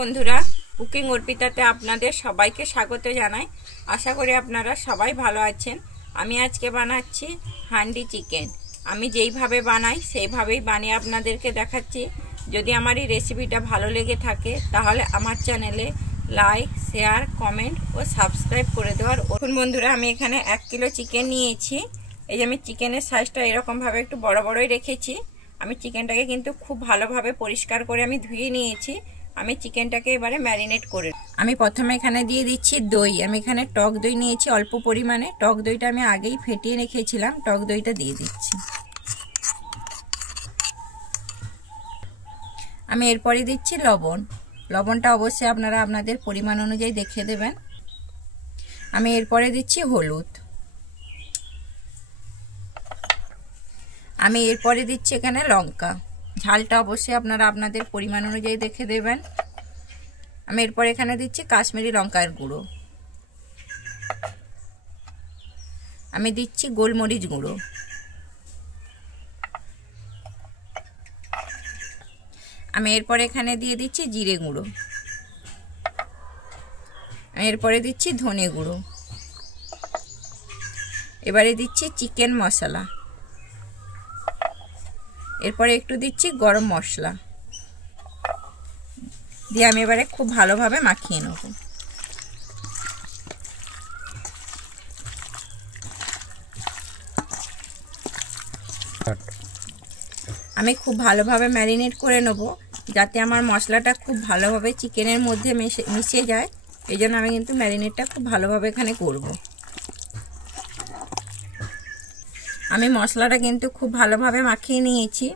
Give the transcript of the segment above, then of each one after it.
বন্ধুরা, কুকিং অর্পিতাতে আপনাদের সবাইকে স্বাগত জানাই। আশা করি আপনারা সবাই ভালো আছেন। আমি আজকে বানাচ্ছি হান্ডি চিকেন। আমি যেইভাবে বানাই সেইভাবেই বানিয়ে আপনাদেরকে দেখাচ্ছি। যদি আমার এই রেসিপিটা ভালো লেগে থাকে তাহলে আমার চ্যানেলে লাইক, শেয়ার, কমেন্ট ও সাবস্ক্রাইব করে দেওয়ার। এখন বন্ধুরা, আমি এখানে 1 কিলো চিকেন নিয়েছি। এই যে আমি চিকেনের সাইজটা এরকমভাবে একটু বড় বড়ই রেখেছি। আমি চিকেনটাকে কিন্তু খুব ভালোভাবে পরিষ্কার করে আমি ধুয়ে নিয়েছি। আমি চিকেনটাকে এবারে ম্যারিনেট করে আমি প্রথমে এখানে দিয়ে দিচ্ছি দই। আমি এখানে টক দই নিয়েছি অল্প পরিমাণে। টক দইটা আমি আগেই ফেটিয়ে রেখেছিলাম। টক দইটা দিয়ে দিচ্ছি। আমি এরপরে দিচ্ছি লবণ। লবণটা অবশ্যই আপনারা আপনাদের পরিমাণ অনুযায়ী দেখে দেবেন। আমি এরপরে দিচ্ছি হলুদ। আমি এরপরে দিচ্ছি এখানে লঙ্কা। ঝালটা অবশ্যই আপনারা আপনাদের পরিমাণ অনুযায়ী দেখে দেবেন। আমি এরপর এখানে দিচ্ছি কাশ্মীরি লঙ্কার গুঁড়ো। আমি দিচ্ছি গোলমরিচ গুঁড়ো। আমি এরপর এখানে দিয়ে দিচ্ছি জিরে গুঁড়ো। আমি এরপরে দিচ্ছি ধনে গুঁড়ো। এবারে দিচ্ছি চিকেন মশলা। এরপরে একটু দিচ্ছি গরম মশলা দিয়ে আমি এবারে খুব ভালোভাবে মাখিয়ে নেব। আমি খুব ভালোভাবে ম্যারিনেট করে নেব যাতে আমার মশলাটা খুব ভালোভাবে চিকেনের মধ্যে মিশে যায়। এই জন্য আমি কিন্তু ম্যারিনেটটা খুব ভালোভাবে এখানে করব। আমি মশলাটা কিন্তু খুব ভালোভাবে মাখিয়ে নিয়েছি।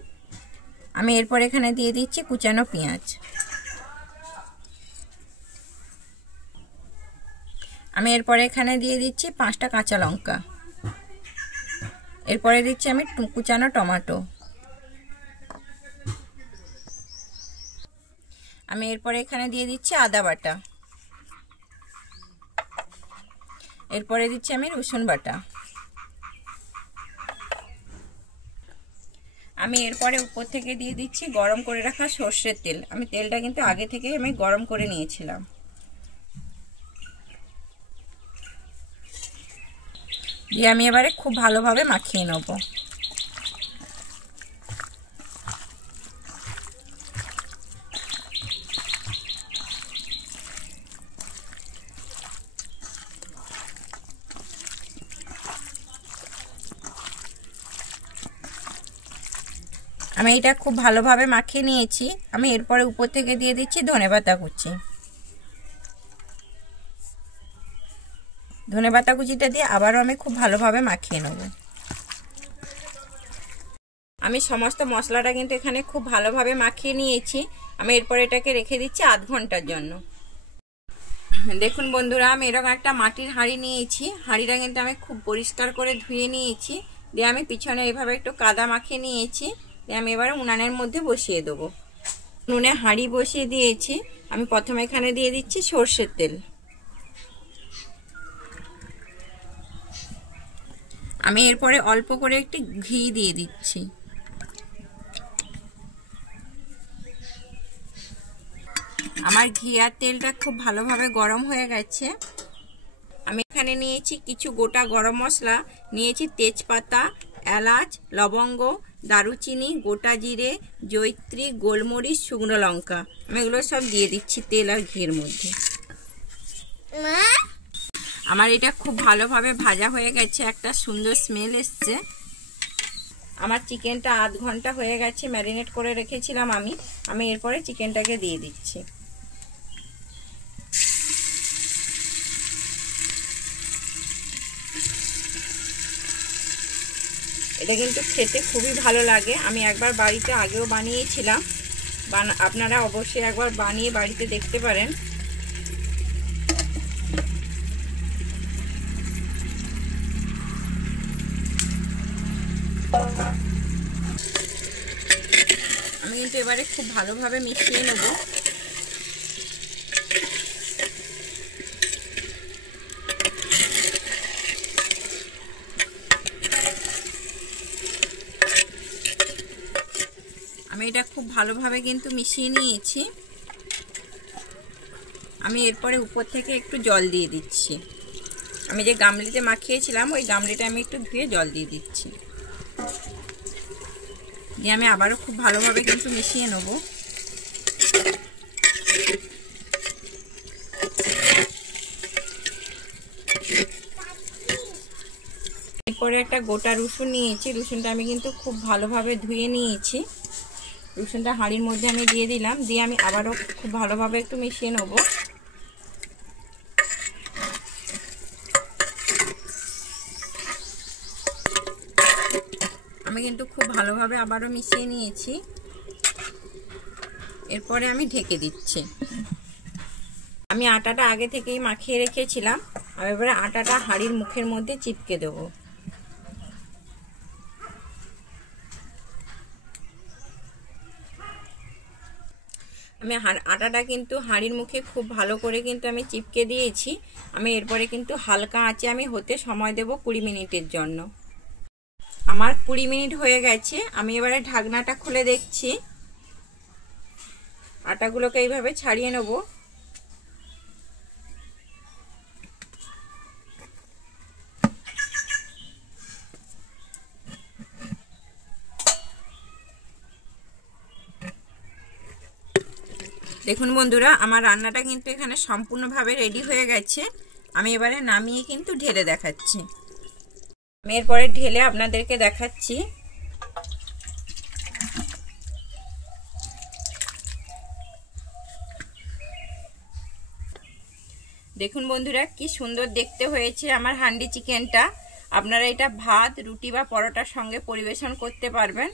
আমি এরপর এখানে দিয়ে দিচ্ছি কুচানো পেঁয়াজ। আমি এরপরে এখানে দিয়ে দিচ্ছি 5টা কাঁচা লঙ্কা। এরপরে দিচ্ছি আমি কুচানো টমেটো। আমি এরপরে এখানে দিয়ে দিচ্ছি আদা বাটা। এরপরে দিচ্ছি আমি রসুন বাটা। আমি এরপরে উপর থেকে দিয়ে দিচ্ছি গরম করে রাখা সর্ষের তেল। আমি তেলটা কিন্তু আগে থেকে আমি গরম করে নিয়েছিলাম। দিয়ে আমি এবারে খুব ভালোভাবে মাখিয়ে নেব। আমি এটা খুব ভালোভাবে মাখিয়ে নিয়েছি। আমি এরপরে উপর থেকে দিয়ে দিচ্ছি ধনেপাতা কুচি। ধনেপাতা কুচিটা দিয়ে আবারও আমি খুব ভালোভাবে মাখিয়ে নেব। আমি সমস্ত মশলাটা কিন্তু এখানে খুব ভালোভাবে মাখিয়ে নিয়েছি। আমি এরপর এটাকে রেখে দিচ্ছি আধ ঘন্টার জন্য। দেখুন বন্ধুরা, আমি এরকম একটা মাটির হাঁড়ি নিয়েছি। হাঁড়িটা কিন্তু আমি খুব পরিষ্কার করে ধুয়ে নিয়েছি। দিয়ে আমি পিছনে এইভাবে একটু কাদা মাখিয়ে নিয়েছি। দিয়ে আমি এবারে উনানের মধ্যে বসিয়ে দেবো। নুনে হাঁড়ি বসিয়ে দিয়েছি। আমি প্রথমে এখানে দিয়ে দিচ্ছি সর্ষের তেল। আমি এরপরে অল্প করে একটু ঘি দিয়ে দিচ্ছি। আমার ঘি আর তেলটা খুব ভালোভাবে গরম হয়ে গেছে। আমি এখানে নিয়েছি কিছু গোটা গরম মশলা, নিয়েছি তেজপাতা, এলাচ, লবঙ্গ, দারুচিনি, গোটা জিরে, জয়িত্রী, গোলমরিচ, শুকনো লঙ্কা। আমি এগুলো সব দিয়ে দিচ্ছি তেল আর ঘির মধ্যে। আমার এটা খুব ভালোভাবে ভাজা হয়ে গেছে, একটা সুন্দর স্মেল এসছে। আমার চিকেনটা আধ ঘন্টা হয়ে গেছে, ম্যারিনেট করে রেখেছিলাম আমি এরপরে চিকেনটাকে দিয়ে দিচ্ছি। এটা কিন্তু খেতে খুবই ভালো লাগে। আমি একবার বাড়িতে আগেও বানিয়েছিলাম। আপনারা অবশ্যই একবার বানিয়ে বাড়িতে দেখতে পারেন। আমি কিন্তু এবারে খুব ভালোভাবে মিশিয়ে নেব। আমি এটা খুব ভালোভাবে কিন্তু মিশিয়ে নিয়েছি। আমি এরপরে উপর থেকে একটু জল দিয়ে দিচ্ছি। আমি যে গামলিতে মাখিয়েছিলাম ওই গামলিটা আমি একটু ধুয়ে জল দিয়ে দিচ্ছি। দিয়ে আমি আবারও খুব ভালোভাবে কিন্তু মিশিয়ে নেব। এরপরে একটা গোটা রসুন নিয়েছি। রসুনটা আমি কিন্তু খুব ভালোভাবে ধুয়ে নিয়েছি। রসুনটা হাঁড়ির মধ্যে আমি দিয়ে দিলাম। দিয়ে আমি আবারও খুব ভালোভাবে একটু মিশিয়ে নেব। আমি কিন্তু খুব ভালোভাবে আবারও মিশিয়ে নিয়েছি। এরপরে আমি ঢেকে দিচ্ছি। আমি আটাটা আগে থেকেই মাখিয়ে রেখেছিলাম। আর এবারে আটাটা হাঁড়ির মুখের মধ্যে চিপকে দেব। আমি আটাটা কিন্তু হাঁড়ির মুখে খুব ভালো করে কিন্তু আমি চিপকে দিয়েছি। আমি এরপরে কিন্তু হালকা আঁচে আমি হতে সময় দেব 20 মিনিটের জন্য। আমার 20 মিনিট হয়ে গেছে। আমি এবারে ঢাকনাটা খুলে দেখছি। আটাগুলোকে এইভাবে ছাড়িয়ে নেব। দেখুন বন্ধুরা, আমার রান্নাটা কিন্তু এখানে সম্পূর্ণভাবে রেডি হয়ে গেছে। আমি এবারে নামিয়ে কিন্তু ঢেলে দেখাচ্ছি। আমি এরপরে ঢেলে আপনাদেরকে দেখাচ্ছি। দেখুন বন্ধুরা, কি সুন্দর দেখতে হয়েছে আমার হান্ডি চিকেনটা। আপনারা এটা ভাত, রুটি বা পরোটার সঙ্গে পরিবেশন করতে পারবেন।